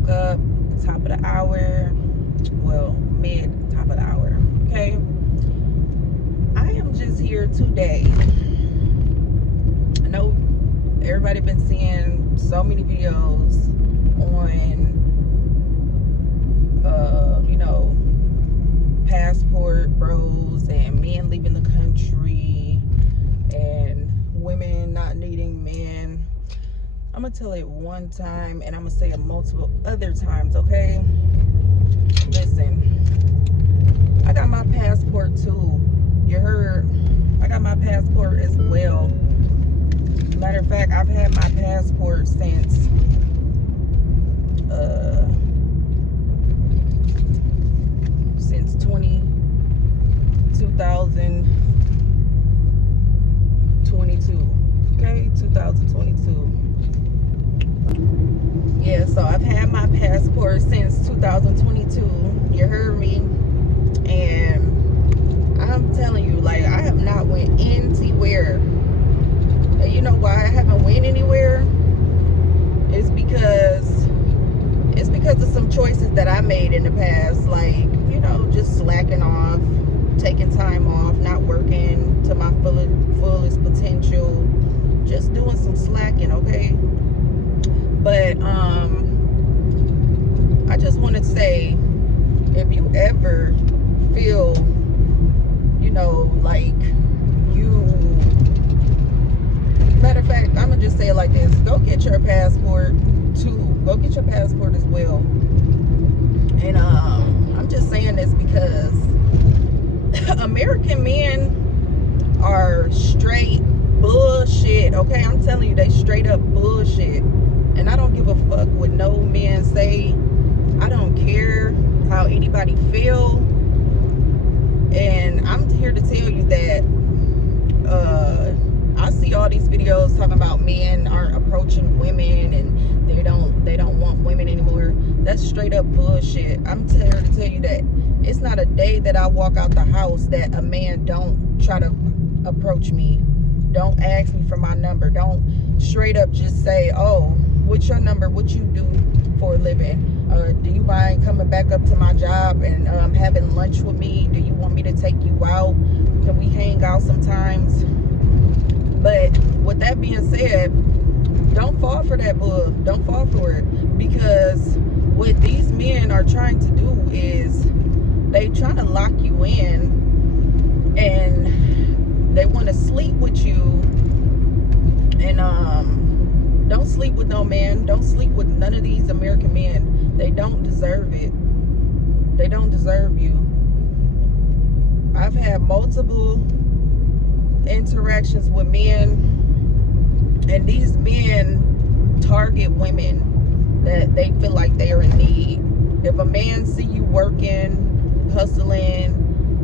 woke up top of the hour, well, mid top of the hour. Okay, I am just here today. I know everybody been seeing so many videos on passport bros and men leaving the country and women not needing men. I'm gonna tell it one time and I'm gonna say it multiple other times, okay? Listen, I got my passport too. You heard? I got my passport as well. Matter of fact, I've had my passport since 2022. Okay, 2022. Yeah, so I've had my passport since 2022. You heard me? And I'm telling you, like, I have not went anywhere. And you know why I haven't went anywhere? It's because of some choices that I made in the past, like, just slacking off, taking time off, not working to my fullest potential, just doing some slacking, okay? But I just want to say, if you ever feel, like matter of fact, I'm gonna just say it like this: go get your passport too. Go get your passport as well. And I'm just saying this because American men are straight bullshit, okay? I'm telling you, they straight up bullshit. And I don't give a fuck what no men say. I don't care how anybody feel. And I'm here to tell you that I see all these videos talking about men aren't approaching women and they don't want women anymore. That's straight up bullshit. I'm here to tell you that it's not a day that I walk out the house that a man don't try to approach me, don't ask me for my number, don't straight up just say, oh, what's your number, what you do for a living, do you mind coming back up to my job and having lunch with me, do you want me to take you out, can we hang out sometimes? But with that being said, don't fall for that bull. Don't fall for it, because what these men are trying to do is they trying to lock you in, and they want to sleep with you. And don't sleep with no man. Don't sleep with none of these American men. They don't deserve it. They don't deserve you. I've had multiple interactions with men, and these men target women that they feel like they are in need. If a man see you working, hustling,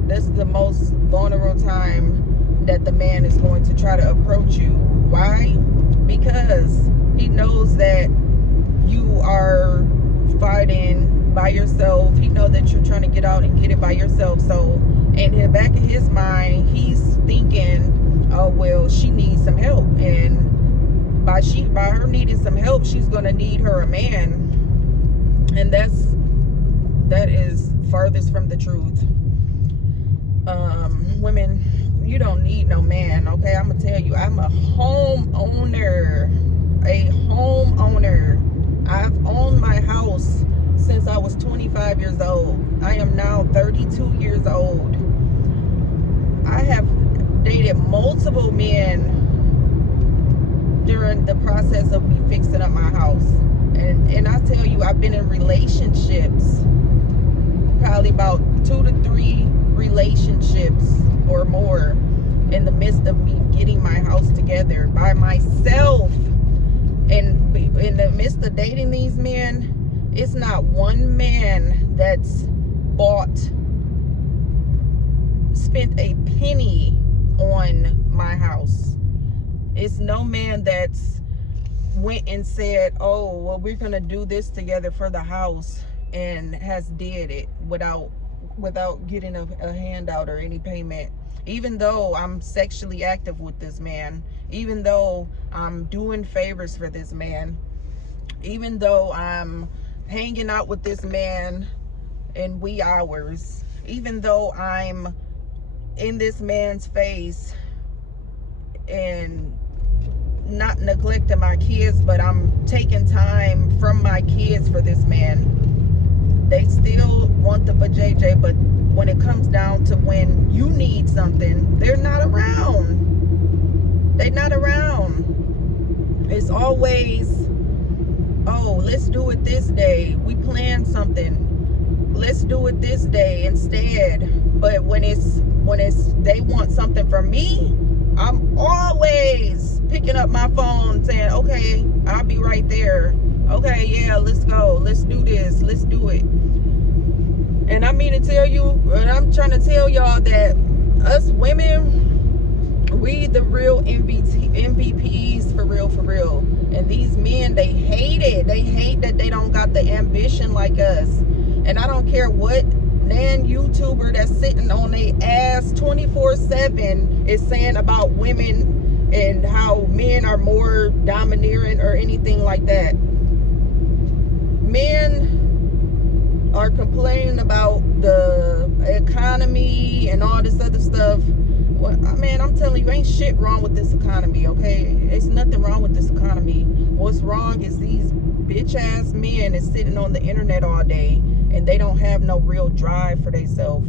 this is the most vulnerable time that the man is going to try to approach you. Why? Because he knows that you are fighting by yourself. He knows that you're trying to get out and get it by yourself. So in the back of his mind, he's thinking, oh, well, she needs some help, and by her needing some help, she's gonna need her a man. And that is farthest from the truth. Women, you don't need no man, okay? I'm gonna tell you, I'm a homeowner. I've owned my house since I was 25 years old. I am now 32 years old. I have dated multiple men during the process of me fixing up my house. And I tell you, I've been in relationships, probably about 2 to 3 relationships or more, in the midst of me getting my house together by myself. And in the midst of dating these men, it's not one man that's spent a penny on my house. It's no man that's went and said, oh, well, we're gonna do this together for the house, and has did it without getting a handout or any payment. Even though I'm sexually active with this man, even though I'm doing favors for this man, even though I'm hanging out with this man in wee hours, even though I'm in this man's face and not neglecting my kids, but I'm taking time from my kids for this man. They still want the vajayjay, but when it comes down to when you need something, they're not around. They're not around. It's always, oh, let's do it this day. We planned something. Let's do it this day instead. But when it's they want something from me, I'm always picking up my phone saying, okay, I'll be right there. Okay, yeah, let's go. Let's do this. Let's do it. And I mean to tell you, and I'm trying to tell y'all that us women, we the real MVPs for real, for real. And these men, they hate it. They hate that they don't got the ambition like us. And I don't care what nan YouTuber that's sitting on their ass 24/7 is saying about women and how men are more domineering or anything like that. Men are complaining about the economy and all this other stuff. Well, man, I'm telling you, ain't shit wrong with this economy, okay? It's nothing wrong with this economy. What's wrong is these bitch ass men is sitting on the internet all day and they don't have no real drive for themselves.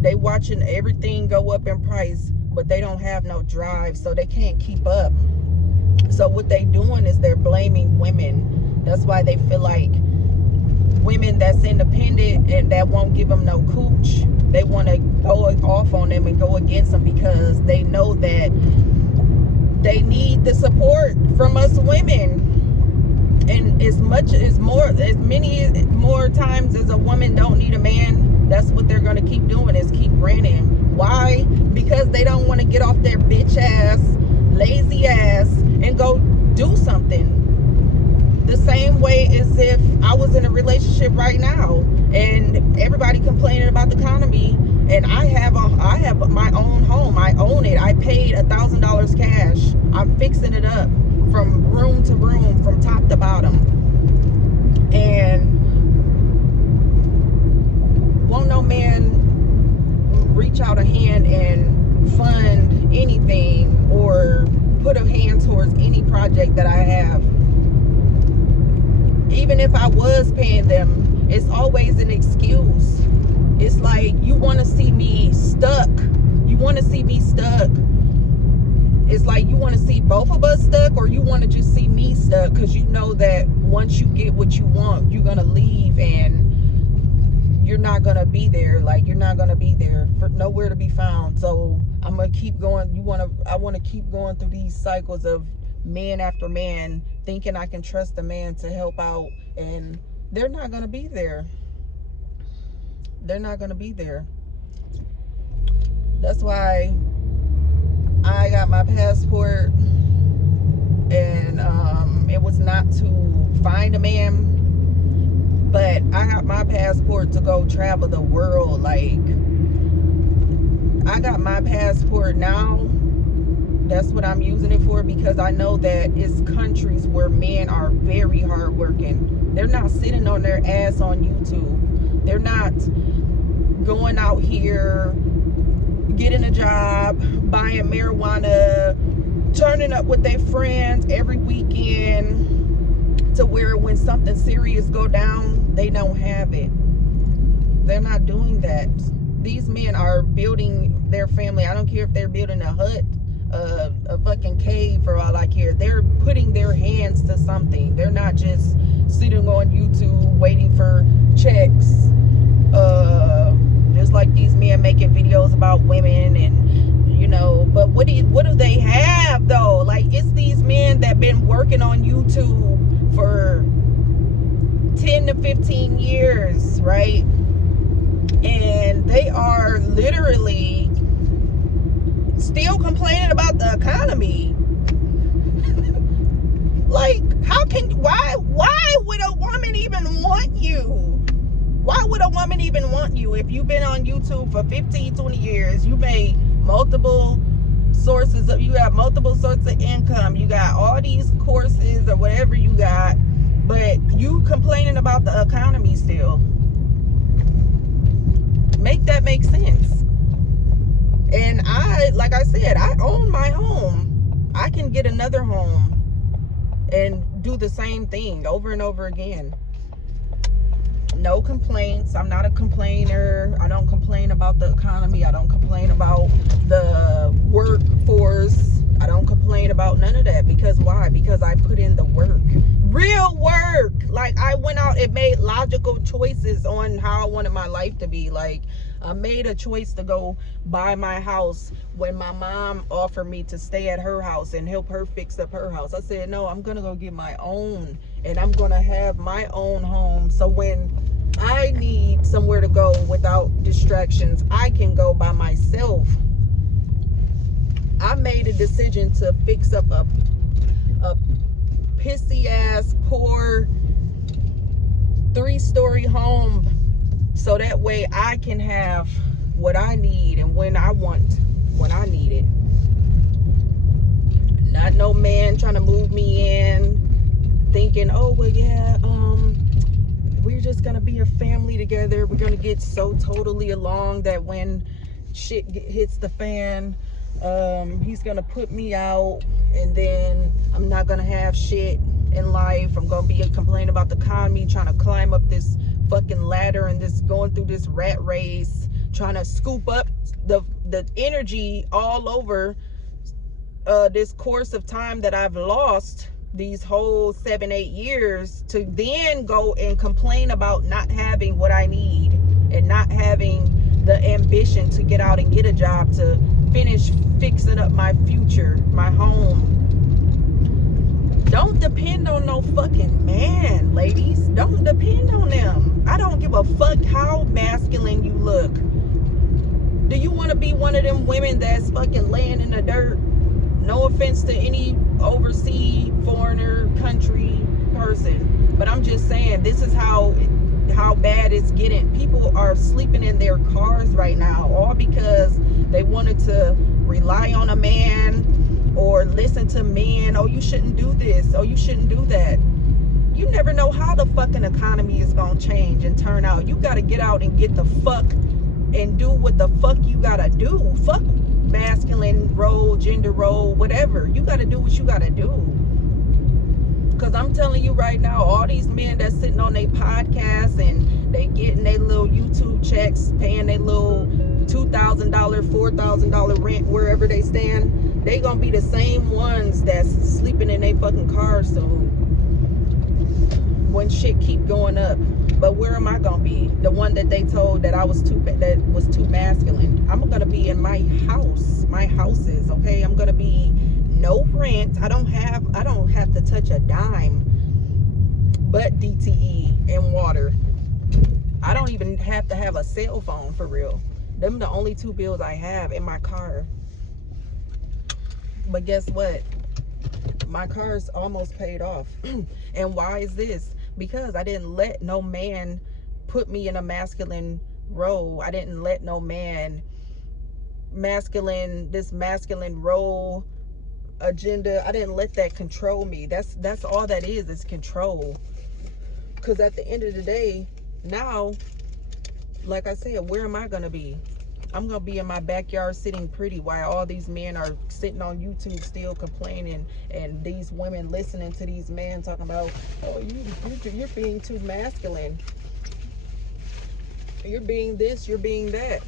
They watching everything go up in price, but they don't have no drive, so they can't keep up. So what they doing is they're blaming women. That's why they feel like women that's independent and that won't give them no cooch, they want to go off on them and go against them because they know that they need the support from us women. And as many more times as a woman don't need a man, that's what they're going to keep doing, is keep ranting. Why? Because they don't want to get off their bitch ass, lazy ass and go do something. The same way as if I was in a relationship right now and everybody complaining about the economy, and I have my own home. I own it. I paid $1,000 cash. I'm fixing it up from room to room, from top to bottom. And won't no man reach out a hand and fund anything or put a hand towards any project that I have. Even if I was paying them, it's always an excuse. It's like, you want to see me stuck. You want to see me stuck. It's like you want to see both of us stuck, or you want to just see me stuck because you know that once you get what you want, you're going to leave and you're not going to be there. Like, you're not going to be there, for nowhere to be found. So I'm going to keep going. I want to keep going through these cycles of man after man, thinking I can trust a man to help out, and they're not going to be there. They're not going to be there. That's why I got my passport, and it was not to find a man, but I got my passport to go travel the world. Like, I got my passport now. That's what I'm using it for, because I know that it's countries where men are very hardworking. They're not sitting on their ass on YouTube. They're not going out here, getting a job, buying marijuana, turning up with their friends every weekend, to where when something serious go down, they don't have it. They're not doing that. These men are building their family. I don't care if they're building a hut, a fucking cave, for all I care. They're putting their hands to something. They're not just sitting on YouTube waiting for checks. Just like these men making videos about women, and you know, but what do they have though? Like, it's these men that been working on YouTube for 10 to 15 years, right? And they are literally still complaining about the economy. Like, why would a woman even want you? Why would a woman even want you if you've been on YouTube for 15, 20 years? You made multiple sources of, you have multiple sources of income. You got all these courses or whatever you got. But you complaining about the economy still. Make that make sense. And like I said, I own my home. I can get another home and do the same thing over and over again. No complaints. I'm not a complainer. I don't complain about the economy. I don't complain about the workforce. I don't complain about none of that. Because why? Because I put in the work. Real work. Like, I went out and made logical choices on how I wanted my life to be. Like, I made a choice to go buy my house when my mom offered me to stay at her house and help her fix up her house. I said, no, I'm going to go get my own. And I'm going to have my own home. So when I need somewhere to go without distractions, I can go by myself. I made a decision to fix up a pissy ass, poor 3-story home so that way I can have what I need and when I need it. Not no man trying to move me in thinking, oh well, yeah, we're just gonna be a family together, we're gonna get so totally along that when shit hits the fan, he's gonna put me out and then I'm not gonna have shit in life. I'm gonna be complaining about the economy, trying to climb up this fucking ladder and this going through this rat race, trying to scoop up the energy all over this course of time that I've lost these whole 7-8 years, to then go and complain about not having what I need and not having the ambition to get out and get a job to finish fixing up my future, my home. Don't depend on no fucking man, ladies. Don't depend on them. I don't give a fuck how masculine you look. Do you want to be one of them women that's fucking laying in the dirt? No offense to any overseas foreigner country person, but I'm just saying, this is how bad it's getting. People are sleeping in their cars right now, all because they wanted to rely on a man or listen to men. Oh, you shouldn't do this. Oh, you shouldn't do that. You never know how the fucking economy is gonna change and turn out. You gotta get out and get the fuck and do what the fuck you gotta do. Fuck masculine role, gender role, whatever. You gotta do what you gotta do. Because I'm telling you right now, all these men that's sitting on their podcasts and they getting their little YouTube checks, paying their little $2,000, $4,000 rent wherever they stand, they gonna be the same ones that's sleeping in their fucking cars soon when shit keep going up. But where am I gonna be? The one that they told that I was too masculine. I'm gonna be in my house, my houses, okay? I'm gonna be no rent. I don't have to touch a dime but DTE and water. I don't even have to have a cell phone, for real. Them the only 2 bills I have in my car. But guess what? My car's almost paid off. And why is this? Because I didn't let no man put me in a masculine role. I didn't let no man this masculine role agenda, I didn't let that control me. That's all that is control. Because at the end of the day, now, like I said, where am I gonna be? I'm gonna be in my backyard sitting pretty while all these men are sitting on YouTube still complaining, and these women listening to these men talking about, oh, you're being too masculine. You're being this, you're being that.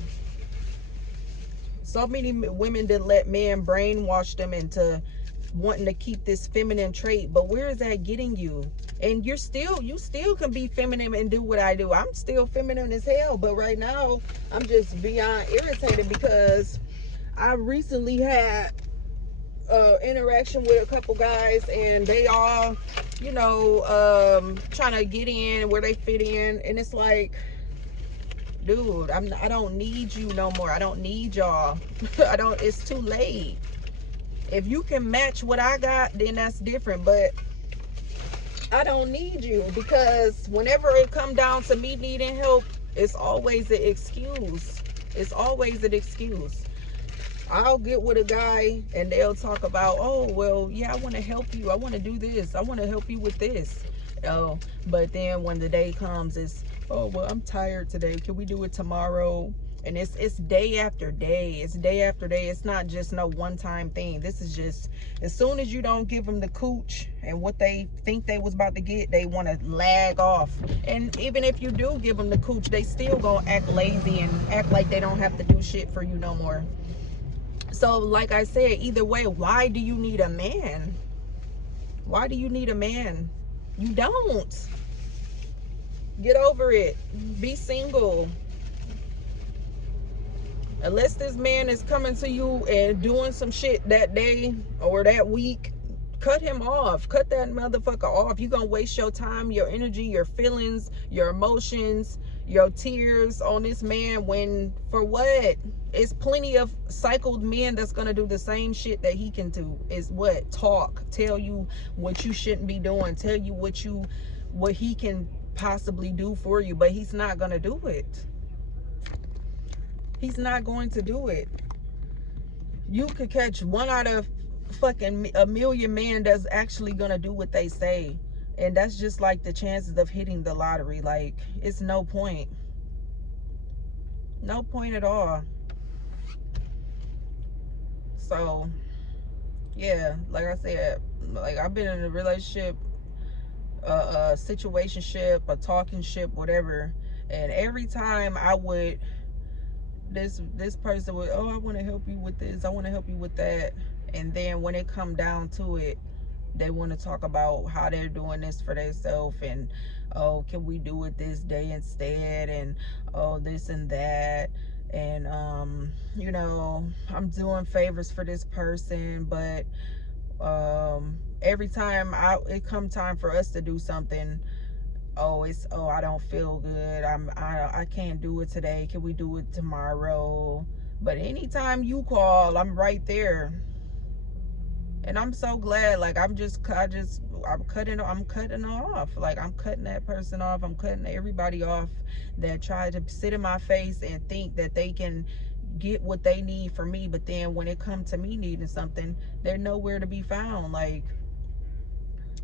So many women that let men brainwash them into wanting to keep this feminine trait, but where is that getting you? And you still can be feminine and do what I do. I'm still feminine as hell, but right now I'm just beyond irritated because I recently had interaction with a couple guys, and they all, you know, trying to get in where they fit in, and it's like, dude, I don't need you no more. I don't need y'all. It's too late. If you can match what I got, then that's different, but I don't need you, because whenever it come down to me needing help, it's always an excuse. It's always an excuse. I'll get with a guy and they'll talk about, oh, well, yeah, I want to help you. I want to do this. I want to help you with this. Oh, but then when the day comes, it's, oh well, I'm tired today, can we do it tomorrow? And it's day after day, it's day after day. It's not just no one-time thing. This is just, as soon as you don't give them the cooch and what they think they was about to get, they want to lag off. And even if you do give them the cooch, they still gonna act lazy and act like they don't have to do shit for you no more. So like I said, either way, why do you need a man? Why do you need a man? You don't. Get over it. Be single. Unless this man is coming to you and doing some shit that day or that week, cut him off. Cut that motherfucker off. You gonna waste your time, your energy, your feelings, your emotions, your tears on this man, when, for what? It's plenty of cycled men that's gonna do the same shit that he can do. Is what? Talk. Tell you what you shouldn't be doing. Tell you what he can possibly do for you, but he's not gonna do it. He's not going to do it. You could catch one out of fucking a million men that's actually gonna do what they say, and that's just like the chances of hitting the lottery. Like, it's no point. No point at all. So yeah, like I said, like, I've been in a relationship, a situationship, a talking ship, whatever, and every time I would, this person would, oh, I want to help you with this, I want to help you with that, and then when it come down to it, they want to talk about how they're doing this for themselves, and, oh, can we do it this day instead, and, oh, this and that, and you know, I'm doing favors for this person, but every time it come time for us to do something, oh, it's, oh, I don't feel good, I can't do it today, can we do it tomorrow? But anytime you call, I'm right there. And I'm so glad. Like, I'm cutting off. Like, I'm cutting that person off. I'm cutting everybody off that try to sit in my face and think that they can get what they need from me, but then when it comes to me needing something, they're nowhere to be found. Like,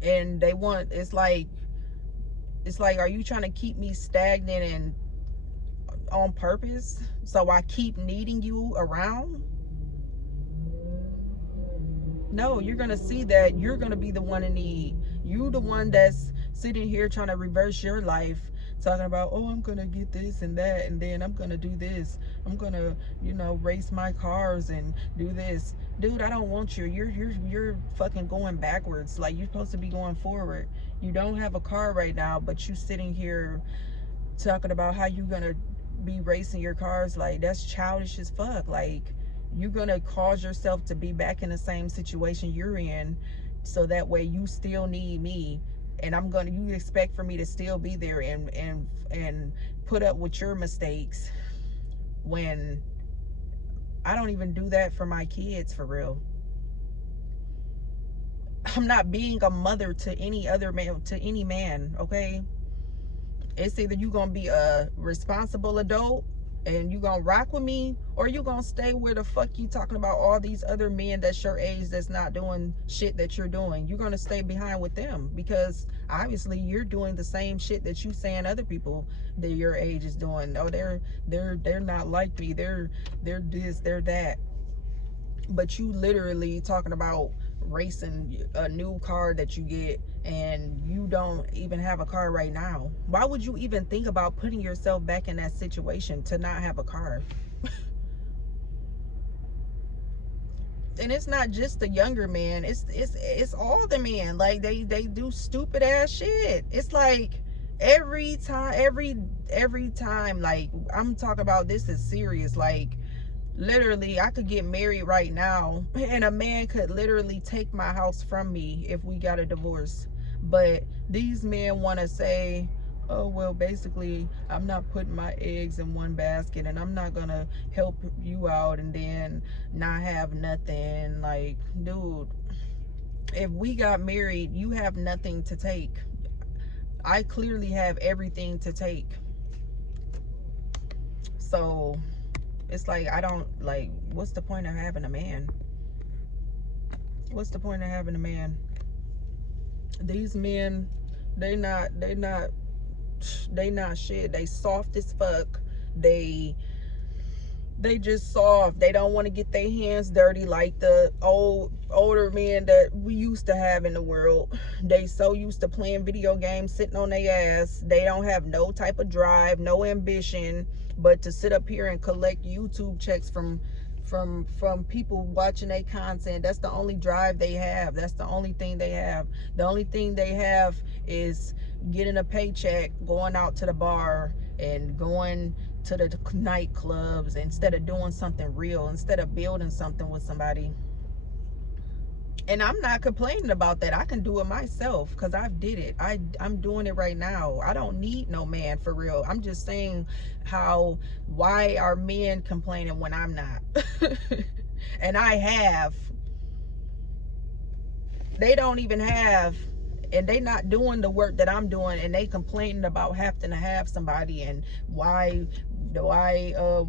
and they want, it's like, are you trying to keep me stagnant and on purpose so I keep needing you around? No, you're gonna see that you're gonna be the one in need. You the one that's sitting here trying to reverse your life, talking about, oh, I'm gonna get this and that, and then I'm gonna do this, I'm gonna, you know, race my cars and do this. Dude, I don't want you. You're fucking going backwards. Like, you're supposed to be going forward. You don't have a car right now, but you sitting here talking about how you gonna be racing your cars. Like, that's childish as fuck. Like, you're gonna cause yourself to be back in the same situation you're in, so that way you still need me, and you expect for me to still be there and put up with your mistakes, when I don't even do that for my kids, for real. I'm not being a mother to any other man, to any man, okay? It's either you gonna be a responsible adult and you gonna rock with me, or you gonna stay where the fuck you talking about all these other men that's your age that's not doing shit that you're doing. You're gonna stay behind with them, because obviously you're doing the same shit that you saying other people that your age is doing. Oh, they're not like me, they're this, they're that. But you literally talking about racing a new car that you get, and you don't even have a car right now. Why would you even think about putting yourself back in that situation to not have a car? And it's not just the younger man, it's all the men. Like, they do stupid ass shit. It's like every time, like, I'm talking about, this is serious. Like, literally, I could get married right now and a man could literally take my house from me if we got a divorce. But these men want to say, oh, well, basically, I'm not putting my eggs in one basket, and I'm not gonna help you out and then not have nothing. Like, dude, if we got married, you have nothing to take. I clearly have everything to take. So it's like, I don't, like, what's the point of having a man? What's the point of having a man? These men They not shit. They soft as fuck. They just soft. They don't want to get their hands dirty like the older men that we used to have in the world. They so used to playing video games, sitting on their ass. They don't have no type of drive, no ambition, but to sit up here and collect YouTube checks from people watching their content. That's the only drive they have. That's the only thing they have. The only thing they have is getting a paycheck, going out to the bar and going to the nightclubs instead of doing something real, instead of building something with somebody. And I'm not complaining about that. I can do it myself because I've did it. I'm doing it right now. I don't need no man for real. I'm just saying why are men complaining when I'm not? And I have. They don't even have, and they not doing the work that I'm doing, and they complaining about having to have somebody and why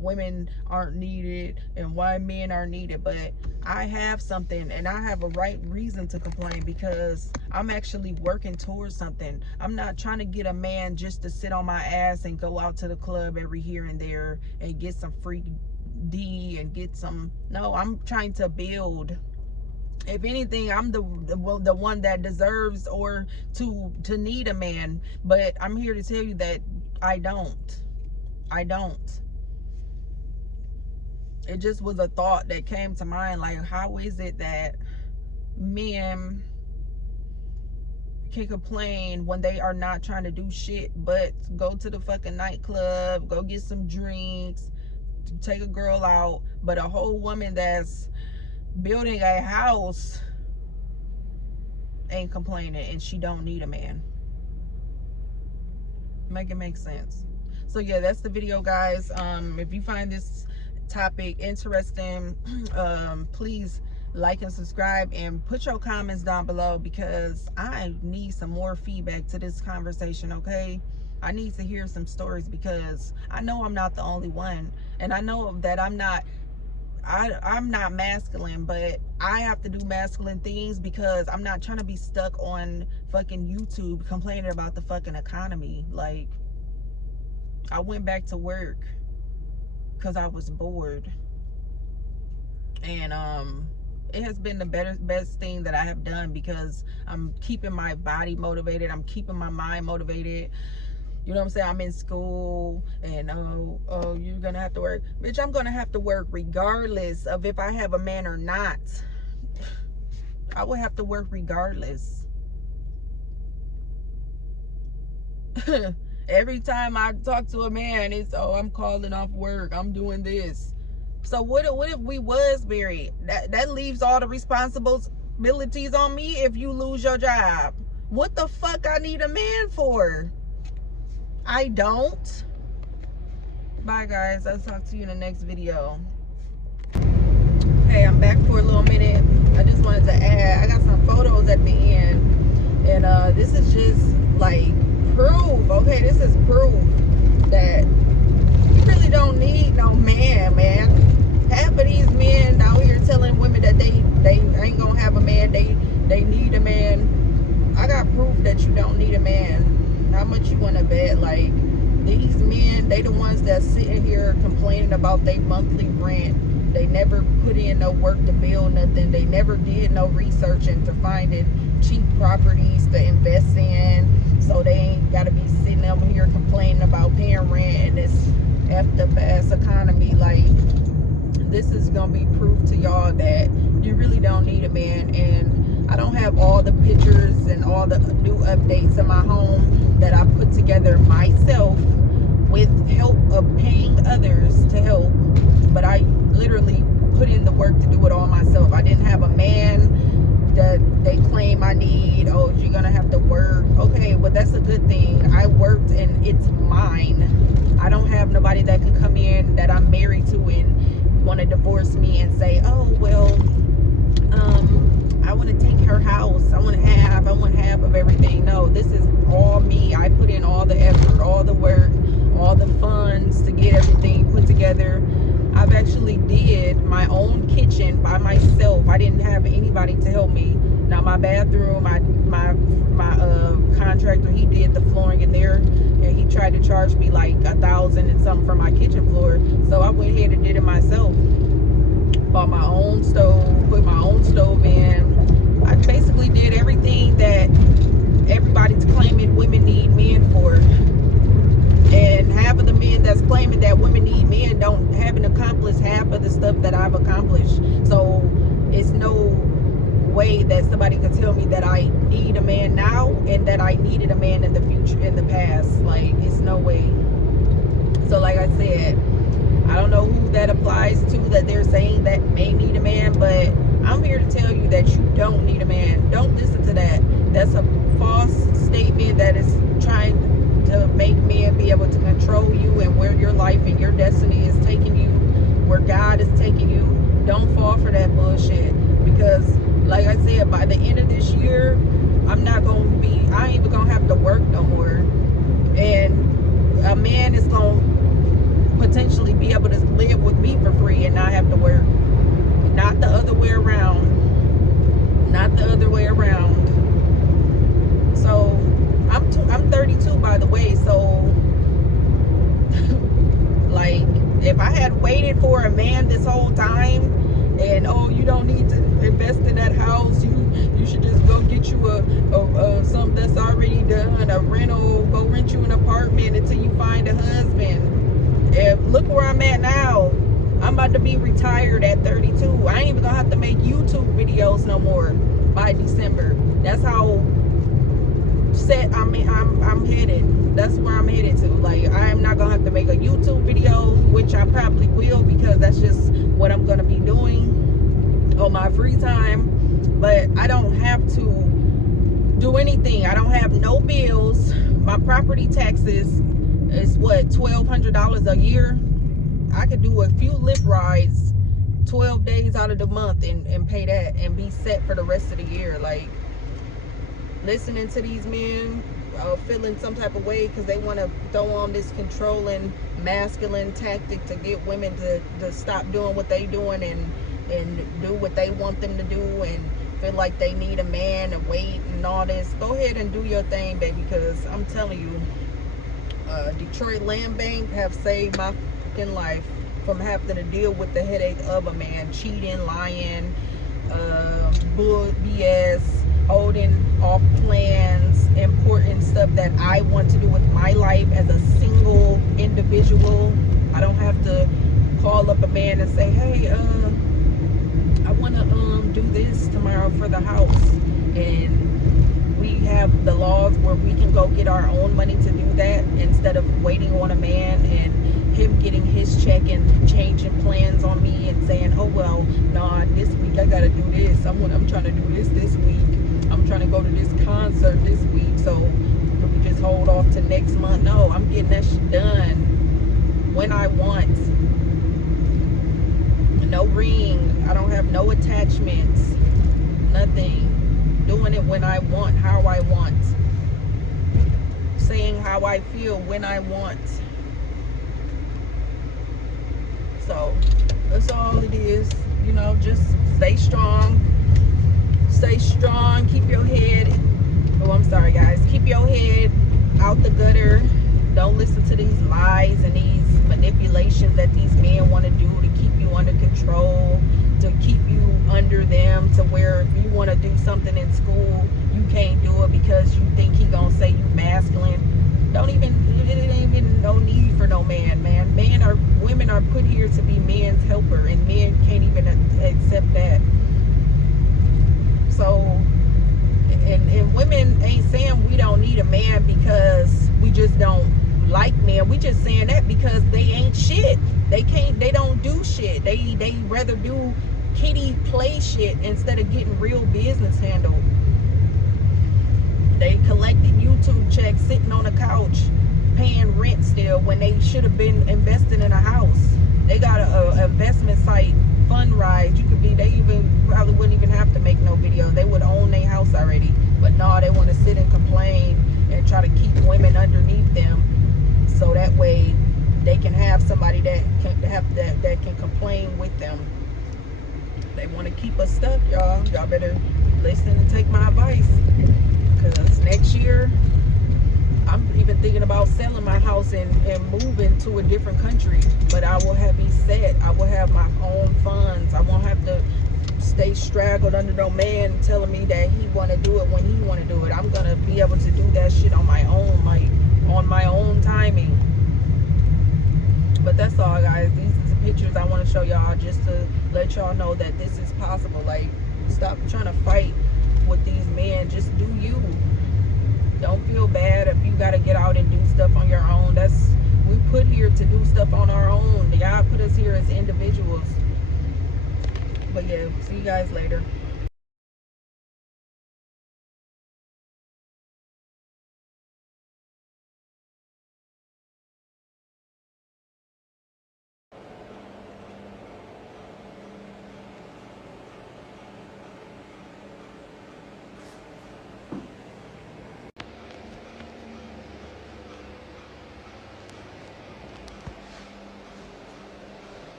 women aren't needed and why men are needed. But I have something, and I have a right reason to complain because I'm actually working towards something. I'm not trying to get a man just to sit on my ass and go out to the club every here and there and get some free D and get some. No, I'm trying to build. If anything, I'm the one that deserves or to need a man. But I'm here to tell you that I don't. It just was a thought that came to mind. Like, how is it that men can complain when they are not trying to do shit but go to the fucking nightclub, go get some drinks, take a girl out, but a whole woman that's building a house ain't complaining and she don't need a man? Make it make sense. So yeah, that's the video, guys. If you find this topic interesting, please like and subscribe and put your comments down below because I need some more feedback to this conversation. Okay, I need to hear some stories because I know I'm not the only one, and I know that I'm not masculine, but I have to do masculine things because I'm not trying to be stuck on fucking YouTube complaining about the fucking economy. Like, I went back to work because I was bored, and it has been the best thing that I have done because I'm keeping my body motivated, I'm keeping my mind motivated. You know what I'm saying? I'm in school, and oh, you're gonna have to work. Bitch, I'm gonna have to work regardless of if I have a man or not. I will have to work regardless. Every time I talk to a man, it's, oh, I'm calling off work, I'm doing this. So what if we was married? That leaves all the responsibilities on me if you lose your job. What the fuck I need a man for? I don't. Bye, guys. I'll talk to you in the next video. Hey, I'm back for a little minute. I just wanted to add, I got some photos at the end, and this is just like proof. Okay, this is proof that you really don't need no man. Half of these men out here telling women that they ain't gonna have a man, they need a man. I got proof that you don't need a man. How much you want to bet? Like, these men, they the ones that sitting here complaining about their monthly rent. They never put in no work to build nothing. They never did no research into finding cheap properties to invest in. So they ain't got to be sitting over here complaining about paying rent in this effed up ass economy. Like, this is gonna be proof to y'all that you really don't need a man. And I don't have all the pictures and all the new updates in my home that I put together myself with help of paying others to help, but I literally put in the work to do it all myself. I didn't have a man that they claim I need. Oh, you're gonna have to work. Okay, well, that's a good thing. I worked and it's mine. I don't have nobody that can come in that I'm married to and want to divorce me and say, oh, well, I want to take her house. I want half of everything. No, this is all me. I put in all the effort, all the work, all the funds to get everything put together. I've actually did my own kitchen by myself. I didn't have anybody to help me. Now my bathroom, my contractor, he did the flooring in there, and he tried to charge me like $1,000 and something for my kitchen floor. So I went ahead and did it myself. Bought my own stove, put my own stove in. I basically did everything that everybody's claiming women need men for. And half of the men that's claiming that women need men haven't accomplished half of the stuff that I've accomplished. So it's no way that somebody could tell me that I need a man now and that I needed a man in the future, in the past. Like, it's no way. So like I said, I don't know who that applies to, that they're saying that may need a man, but I'm here to tell you that you don't need a man. Don't listen to that. That's a false statement that is trying to make men be able to control you and where your life and your destiny is taking you, where God is taking you. Don't fall for that bullshit, because like I said, by the end of this year, I ain't even gonna have to work no more, and a man is gonna potentially be able to live with me for free and not have to work. Not the other way around. Not the other way around. So I'm 32, by the way. So like, if I had waited for a man this whole time, and you don't need to invest in that house, you should just go get you a something that's already done, a rental, go rent you an apartment until you find a husband. Look where I'm at now. I'm about to be retired at 32. I ain't even gonna have to make YouTube videos no more by December. That's how set I'm headed. That's where I'm headed to. Like, I am not gonna have to make a YouTube video, which I probably will, because that's just what I'm gonna be doing on my free time. But I don't have to do anything. I don't have no bills. My property taxes is what, $1,200 a year. I could do a few Lyft rides 12 days out of the month and pay that and be set for the rest of the year. Like, listening to these men feeling some type of way because they want to throw on this controlling masculine tactic to get women to stop doing what they doing and do what they want them to do, and feel like they need a man to wait and all this. Go ahead and do your thing, baby, because I'm telling you, Detroit Land Bank have saved my fucking life from having to deal with the headache of a man cheating, lying, bull BS, holding off plans, important stuff that I want to do with my life as a single individual. I don't have to call up a man and say, hey, I want to do this tomorrow for the house, and we have the laws where we can go get our own money to do that, instead of waiting on a man and him getting his check and changing plans on me and saying, oh well, nah, this week I gotta do this, I'm trying to do this week, I'm trying to go to this concert this week, so can we just hold off to next month? No, I'm getting that shit done when I want. No ring, I don't have no attachments, nothing. Doing it when I want, how I want, saying how I feel when I want. So that's all it is. You know, just stay strong, keep your head, oh, I'm sorry guys, keep your head out the gutter. Don't listen to these lies and these manipulations that these men want to do to keep you under control, to keep you under them, to where if you want to do something in school, you can't do it because you think he gonna say you masculine. It ain't even no need for no man. Women are put here to be men's helper, and men can't even accept that. So, and women ain't saying we don't need a man because we just don't like men. We just saying that because they ain't shit. They don't do shit. They rather do kiddie play shit instead of getting real business handled. They collected YouTube checks sitting on a couch paying rent still when they should have been investing in a house. They got a investment site, Fundrise. They probably wouldn't even have to make no video. They would own their house already. But no, they want to sit and complain and try to keep women underneath them, so that way they can have somebody that can complain with them. They want to keep us stuck, y'all. Y'all better listen and take my advice, because next year I'm even thinking about selling my house and moving to a different country. But I will have be set. I will have my own funds. I won't have to stay straggled under no man telling me that he want to do it when he want to do it. I'm gonna be able to do that shit on my own, like on my own timing. But that's all, guys. These are the pictures I want to show y'all, just to let y'all know that this is possible. Like, stop trying to fight with these men. Just do you. Don't feel bad if you got to get out and do stuff on your own. We put here to do stuff on our own. God put us here as individuals. But yeah, see you guys later.